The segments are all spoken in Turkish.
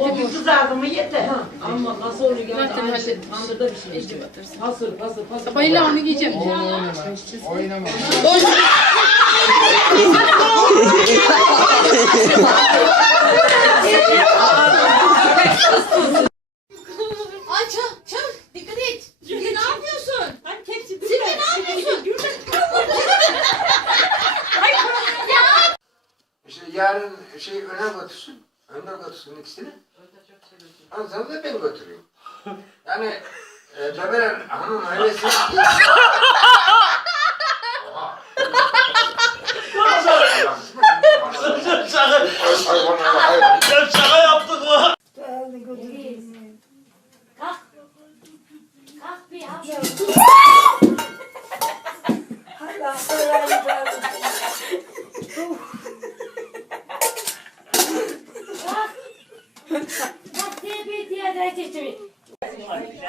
O kızardı mı yeter. Ama nasıl oluyor? Zaten hallettim. Tandırda bir şey işte. Hasır, hasır, hasır. Bayıla onu giyeceğim. Oynama. Ay yarın şey öne götürsün. Önde götürsün ikisini. Ondan sonra da ben götürüyorum. Yani e, Bebeler hanım ailesi... Kalk diye diye de geçirir.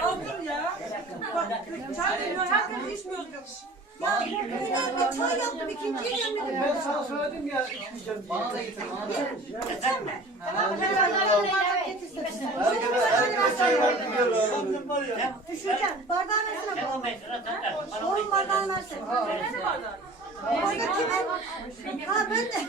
Aldım ya. Bak, çay veriyor, herkes içmiyor. Ya bir çay yaptım, ikinciyi yemedim. Ben sana söyledim ya içmeyeceğim diye. Bana da getir, bana da. Geçen mi? Tamam, Herkese- çay verdim. Baktım var ya. Düşüreceğim. Bardağı versene bana. Oğlum bardağını versene. Bardak kimin? Ha ben de.